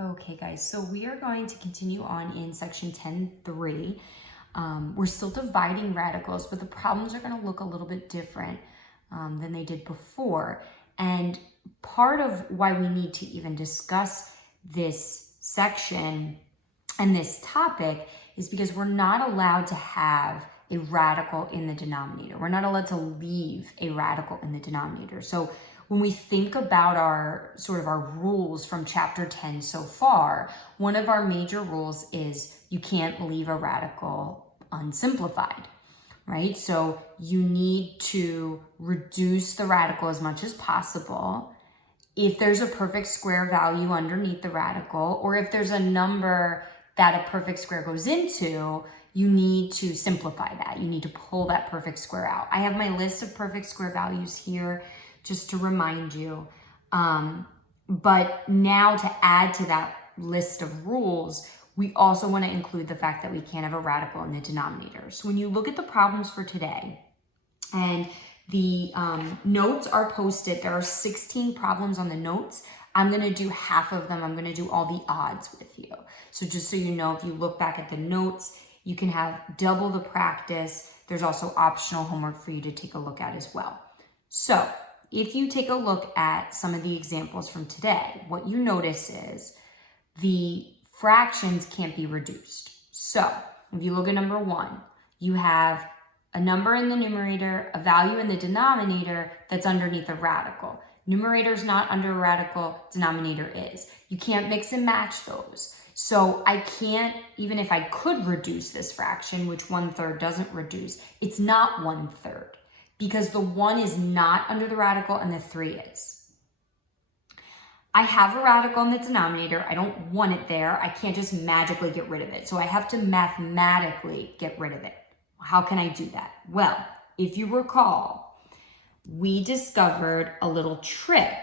Okay, guys, so we are going to continue on in section 10.3. We're still dividing radicals, but the problems are going to look a little bit different than they did before. And part of why we need to even discuss this section and this topic is because we're not allowed to have a radical in the denominator. We're not allowed to leave a radical in the denominator. So when we think about our rules from chapter 10 so far, one of our major rules is you can't leave a radical unsimplified, right? So you need to reduce the radical as much as possible. If there's a perfect square value underneath the radical, or if there's a number that a perfect square goes into, you need to simplify that. You need to pull that perfect square out. I have my list of perfect square values here just to remind you. But now to add to that list of rules, we also want to include the fact that we can't have a radical in the denominator. So when you look at the problems for today, and the notes are posted, there are 16 problems on the notes. I'm going to do half of them. I'm going to do all the odds with you. So just so you know, if you look back at the notes, you can have double the practice. There's also optional homework for you to take a look at as well. So if you take a look at some of the examples from today, what you notice is the fractions can't be reduced. So if you look at number 1, you have a number in the numerator, a value in the denominator that's underneath a radical. Numerator is not under a radical, denominator is. You can't mix and match those. So I can't, even if I could reduce this fraction, which 1/3 doesn't reduce, it's not 1/3 because the 1 is not under the radical and the 3 is. I have a radical in the denominator. I don't want it there. I can't just magically get rid of it. So I have to mathematically get rid of it. How can I do that? Well, if you recall, we discovered a little trick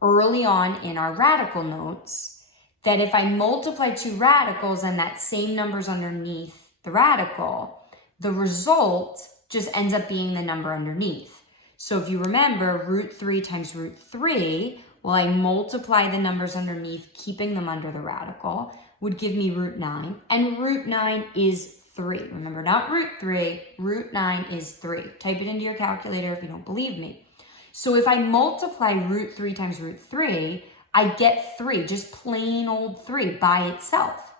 early on in our radical notes that if I multiply two radicals and that same number's underneath the radical, the result just ends up being the number underneath. So if you remember, √3 times √3, well, I multiply the numbers underneath, keeping them under the radical, would give me √9, and √9 is 3. Remember, not √3, √9 is 3. Type it into your calculator if you don't believe me. So if I multiply √3 times √3, I get 3, just plain old 3 by itself.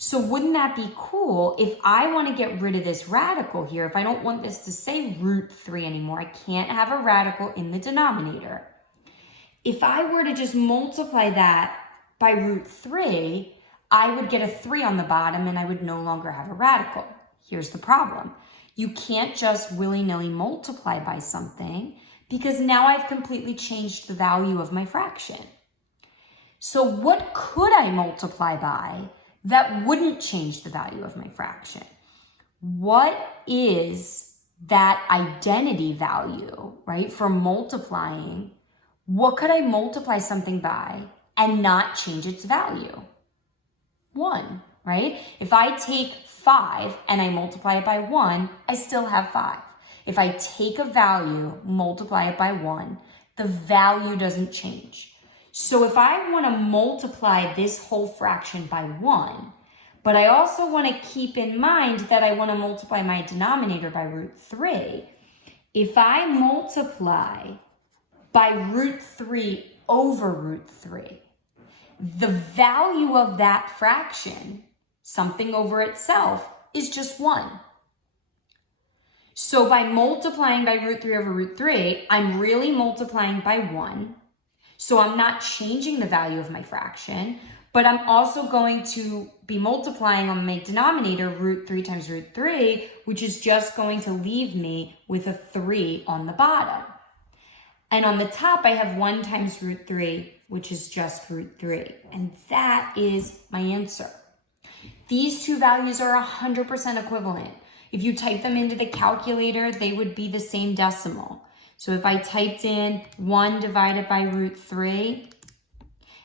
So wouldn't that be cool if I want to get rid of this radical here, if I don't want this to say √3 anymore, I can't have a radical in the denominator. If I were to just multiply that by √3, I would get a 3 on the bottom and I would no longer have a radical. Here's the problem. You can't just willy-nilly multiply by something because now I've completely changed the value of my fraction. So what could I multiply by that wouldn't change the value of my fraction? What is that identity value, right, for multiplying? What could I multiply something by and not change its value? 1, right? If I take 5 and I multiply it by 1, I still have 5. If I take a value, multiply it by 1, the value doesn't change. So if I want to multiply this whole fraction by 1, but I also want to keep in mind that I want to multiply my denominator by √3, if I multiply by √3 over √3, the value of that fraction, something over itself, is just 1. So by multiplying by √3 over √3, I'm really multiplying by 1. So I'm not changing the value of my fraction, but I'm also going to be multiplying on my denominator √3 times √3, which is just going to leave me with a 3 on the bottom. And on the top, I have 1 times √3, which is just √3. And that is my answer. These two values are 100% equivalent. If you type them into the calculator, they would be the same decimal. So if I typed in 1 divided by √3,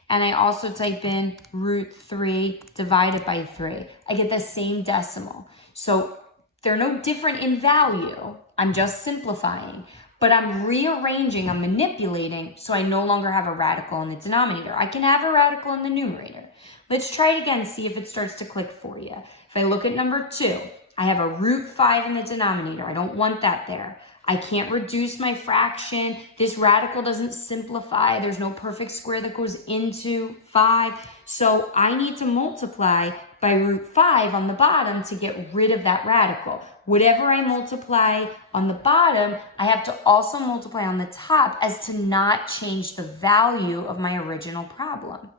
and I also type in √3 divided by 3, I get the same decimal. So they're no different in value. I'm just simplifying. but I'm rearranging, I'm manipulating, so I no longer have a radical in the denominator. I can have a radical in the numerator. Let's try it again, see if it starts to click for you. If I look at number 2, I have a root 5 in the denominator. I don't want that there. I can't reduce my fraction. This radical doesn't simplify. There's no perfect square that goes into 5. So I need to multiply by root 5 on the bottom to get rid of that radical. Whatever I multiply on the bottom, I have to also multiply on the top as to not change the value of my original problem.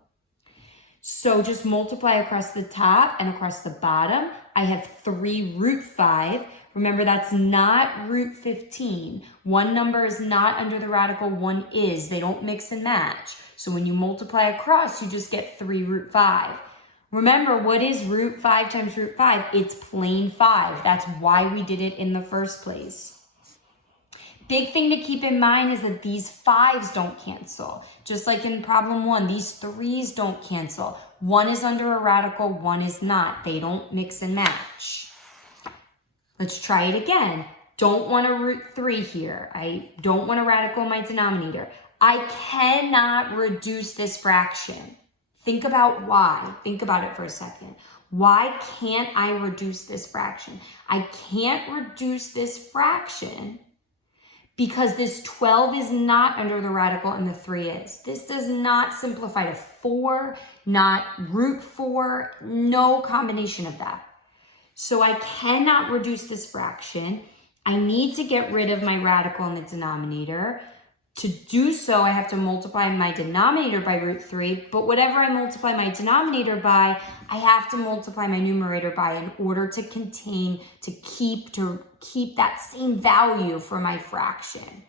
So just multiply across the top and across the bottom. I have 3 root 5. Remember, that's not root 15. One number is not under the radical, one is. They don't mix and match. So when you multiply across, you just get 3 root 5. Remember, what is root 5 times root 5? It's plain 5. That's why we did it in the first place. Big thing to keep in mind is that these 5s don't cancel. Just like in problem 1, these 3s don't cancel. One is under a radical, one is not. They don't mix and match. Let's try it again. Don't want a root 3 here. I don't want a radical in my denominator. I cannot reduce this fraction. Think about why. Think about it for a second. Why can't I reduce this fraction? I can't reduce this fraction because this 12 is not under the radical and the 3 is. This does not simplify to 4, not root 4, no combination of that. So I cannot reduce this fraction. I need to get rid of my radical in the denominator. To do so, I have to multiply my denominator by root 3, but whatever I multiply my denominator by, I have to multiply my numerator by in order to keep that same value for my fraction.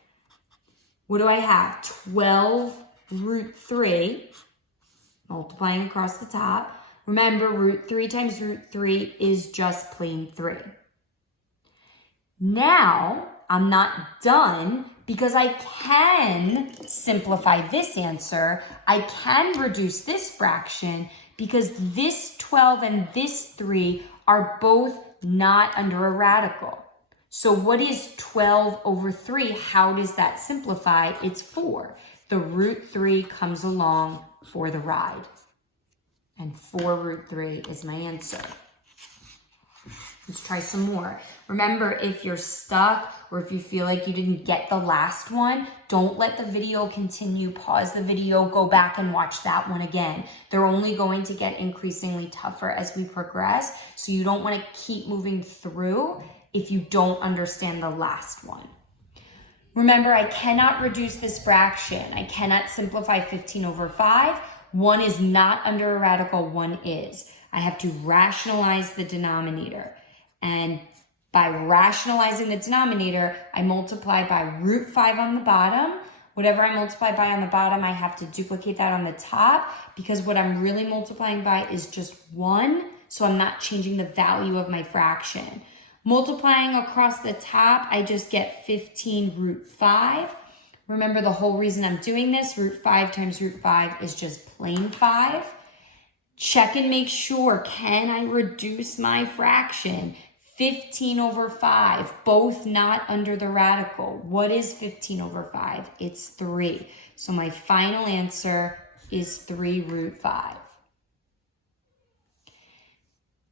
What do I have? 12 root 3, multiplying across the top. Remember, root 3 times root 3 is just plain 3. Now, I'm not done because I can simplify this answer. I can reduce this fraction because this 12 and this 3 are both not under a radical. So what is 12 over 3? How does that simplify? It's 4. The root 3 comes along for the ride. And 4 root 3 is my answer. Let's try some more. Remember, if you're stuck or if you feel like you didn't get the last one, don't let the video continue. Pause the video, go back and watch that one again. They're only going to get increasingly tougher as we progress, so you don't want to keep moving through if you don't understand the last one. Remember, I cannot reduce this fraction. I cannot simplify 15 over 5. 1 is not under a radical, 1 is. I have to rationalize the denominator. And by rationalizing the denominator, I multiply by root 5 on the bottom. Whatever I multiply by on the bottom, I have to duplicate that on the top because what I'm really multiplying by is just 1, so I'm not changing the value of my fraction. Multiplying across the top, I just get 15 root 5. Remember, the whole reason I'm doing this, root 5 times root 5 is just plain 5. Check and make sure, can I reduce my fraction? 15 over 5, both not under the radical. What is 15 over 5? It's 3. So my final answer is 3 root 5.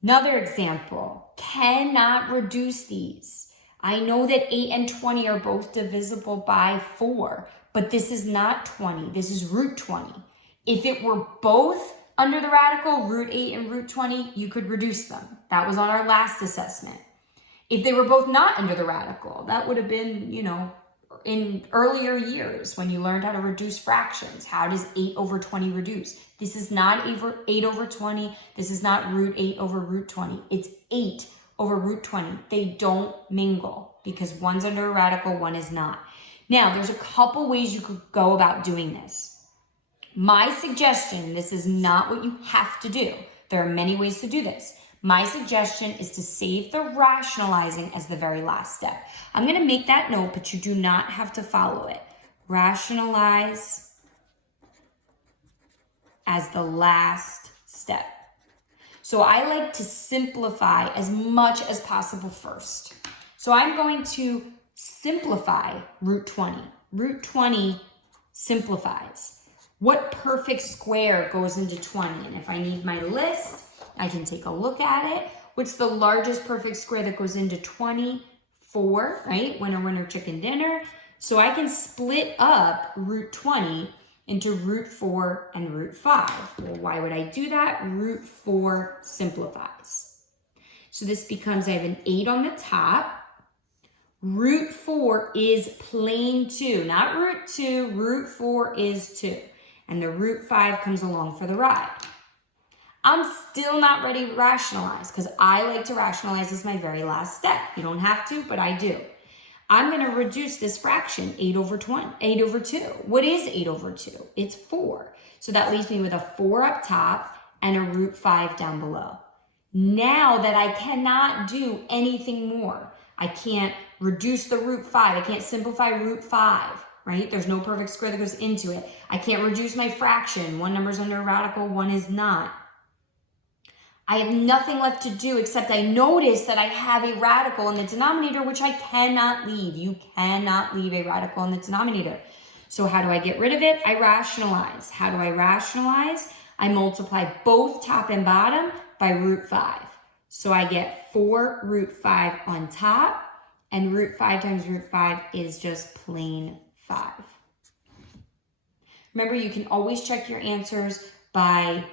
Another example, cannot reduce these. I know that 8 and 20 are both divisible by 4, but this is not 20, this is root 20. If it were both under the radical, root 8 and root 20, you could reduce them. That was on our last assessment. If they were both not under the radical, that would have been, in earlier years when you learned how to reduce fractions. How does 8 over 20 reduce? This is not 8 over 20. This is not root 8 over root 20. It's 8 over root 20. They don't mingle because one's under a radical, one is not. Now, there's a couple ways you could go about doing this. My suggestion, this is not what you have to do. There are many ways to do this. My suggestion is to save the rationalizing as the very last step. I'm going to make that note, but you do not have to follow it. Rationalize as the last step. So I like to simplify as much as possible first. So I'm going to simplify root 20. Root 20 simplifies. What perfect square goes into 20? And if I need my list, I can take a look at it. What's the largest perfect square that goes into 20? 4, right? Winner, winner, chicken dinner. So I can split up root 20 into root 4 and root 5. Well, why would I do that? Root 4 simplifies. So this becomes, I have an 8 on the top. Root 4 is plain 2, not root 2. Root 4 is 2. And the root 5 comes along for the ride. I'm still not ready to rationalize because I like to rationalize as my very last step. You don't have to, but I do. I'm going to reduce this fraction, 8 over 2. What is 8 over 2? It's 4. So that leaves me with a 4 up top and a root 5 down below. Now that I cannot do anything more, I can't reduce the root 5. I can't simplify root 5, right? There's no perfect square that goes into it. I can't reduce my fraction. One number's under a radical, one is not. I have nothing left to do except I notice that I have a radical in the denominator, which I cannot leave. You cannot leave a radical in the denominator. So how do I get rid of it? I rationalize. How do I rationalize? I multiply both top and bottom by root 5. So I get 4 root 5 on top, and root 5 times root 5 is just plain 5. Remember, you can always check your answers by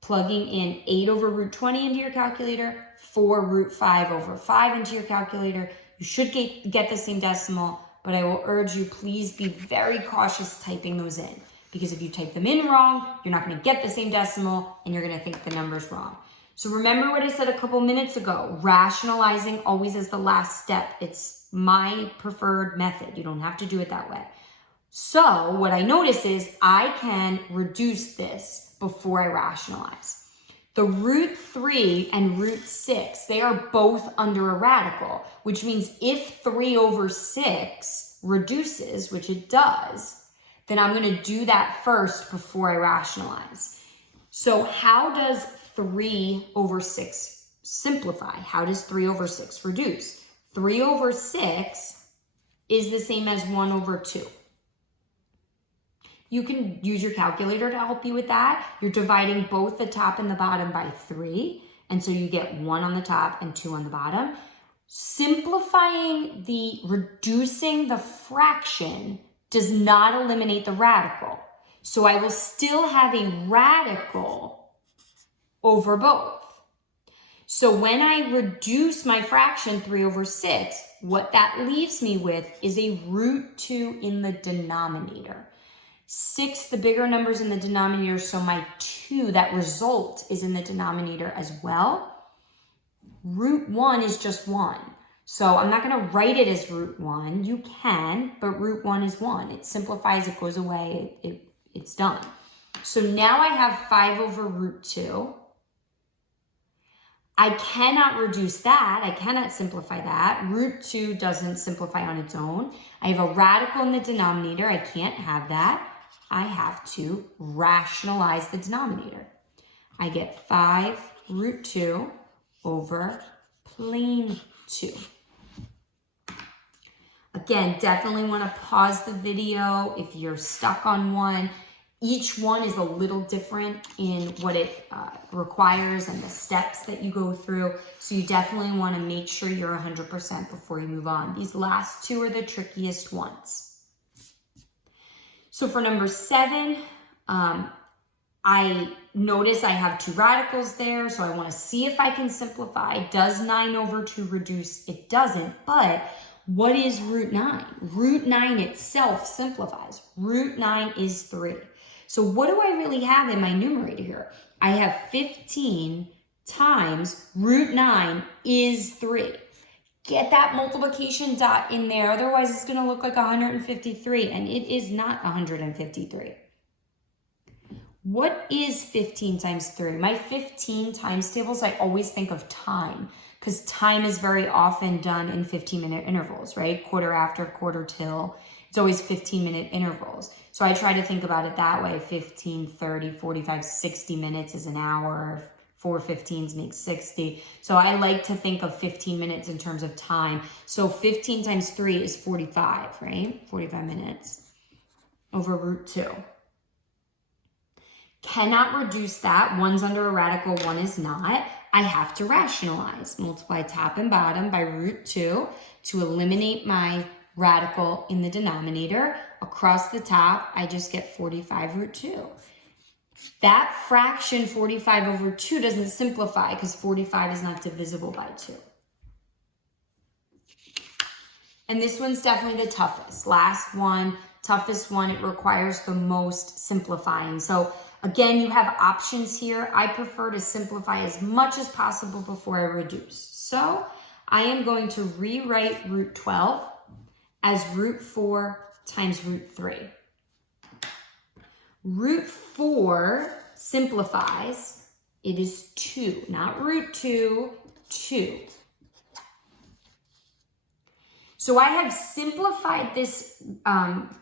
plugging in 8 over root 20 into your calculator, 4 root 5 over 5 into your calculator. You should get the same decimal, but I will urge you, please be very cautious typing those in, because if you type them in wrong, you're not going to get the same decimal and you're going to think the number's wrong. So remember what I said a couple minutes ago, rationalizing always is the last step. It's my preferred method. You don't have to do it that way. So what I notice is I can reduce this before I rationalize. The root 3 and root 6, they are both under a radical, which means if 3 over 6 reduces, which it does, then I'm going to do that first before I rationalize. So how does 3 over 6 simplify? How does 3 over 6 reduce? 3 over 6 is the same as 1 over 2. You can use your calculator to help you with that. You're dividing both the top and the bottom by 3. And so you get 1 on the top and 2 on the bottom. Reducing the fraction does not eliminate the radical. So I will still have a radical over both. So when I reduce my fraction 3 over 6, what that leaves me with is a root 2 in the denominator. 6, the bigger number's in the denominator, so my 2, that result, is in the denominator as well. Root 1 is just 1. So I'm not going to write it as root 1. You can, but root 1 is 1. It simplifies, it goes away, it's done. So now I have 5 over root 2. I cannot reduce that. I cannot simplify that. Root 2 doesn't simplify on its own. I have a radical in the denominator. I can't have that. I have to rationalize the denominator. I get 5 root 2 over plain 2. Again, definitely want to pause the video if you're stuck on one. Each one is a little different in what it requires and the steps that you go through. So you definitely want to make sure you're 100% before you move on. These last two are the trickiest ones. So for number 7, I notice I have 2 radicals there. So I want to see if I can simplify. Does 9 over 2 reduce? It doesn't. But what is root 9? Root 9 itself simplifies. Root 9 is 3. So what do I really have in my numerator here? I have 15 times root 9 is 3. Get that multiplication dot in there. Otherwise, it's going to look like 153, and it is not 153. What is 15 times 3? My 15 times tables, I always think of time, because time is very often done in 15-minute intervals, right? Quarter after, quarter till. It's always 15-minute intervals. So I try to think about it that way. 15, 30, 45, 60 minutes is an hour. 4 15s make 60. So I like to think of 15 minutes in terms of time. So 15 times 3 is 45, right? 45 minutes over root 2. Cannot reduce that. One's under a radical, one is not. I have to rationalize. Multiply top and bottom by root 2 to eliminate my radical in the denominator. Across the top, I just get 45 root 2. That fraction 45 over 2 doesn't simplify because 45 is not divisible by 2. And this one's definitely the toughest. Last one, toughest one, it requires the most simplifying. So again, you have options here. I prefer to simplify as much as possible before I reduce. So I am going to rewrite root 12 as root 4 times root 3. Root 4 simplifies. It is 2, not root 2, 2. So I have simplified this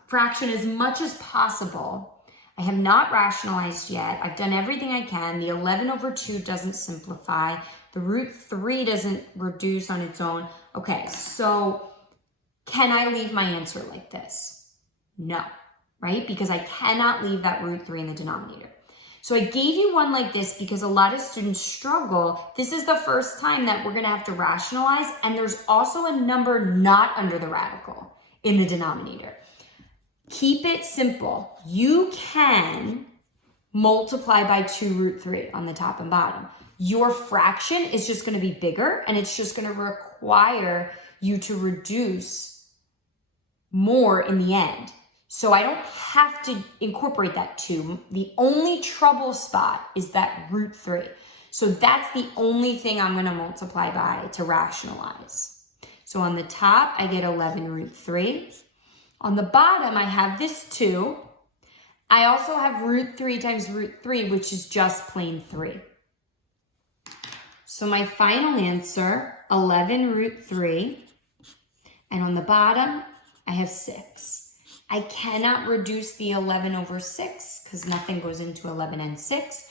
fraction as much as possible. I have not rationalized yet. I've done everything I can. The 11 over 2 doesn't simplify. The root 3 doesn't reduce on its own. Okay, so can I leave my answer like this? No, right? Because I cannot leave that root 3 in the denominator. So I gave you one like this because a lot of students struggle. This is the first time that we're going to have to rationalize, and there's also a number not under the radical in the denominator. Keep it simple. You can multiply by 2 root 3 on the top and bottom. Your fraction is just going to be bigger, and it's just going to require you to reduce more in the end. So I don't have to incorporate that 2. The only trouble spot is that root 3. So that's the only thing I'm going to multiply by to rationalize. So on the top, I get 11 root 3. On the bottom, I have this 2. I also have root 3 times root 3, which is just plain 3. So my final answer, 11 root 3. And on the bottom, I have 6. I cannot reduce the 11 over 6 because nothing goes into 11 and 6.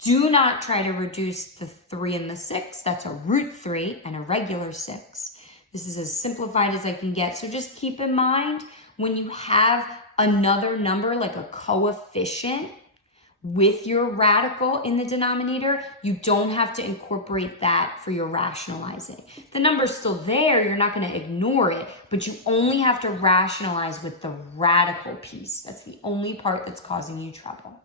Do not try to reduce the 3 and the 6. That's a root 3 and a regular 6. This is as simplified as I can get. So just keep in mind when you have another number like a coefficient with your radical in the denominator, you don't have to incorporate that for your rationalizing. The number's still there, you're not going to ignore it, but you only have to rationalize with the radical piece. That's the only part that's causing you trouble.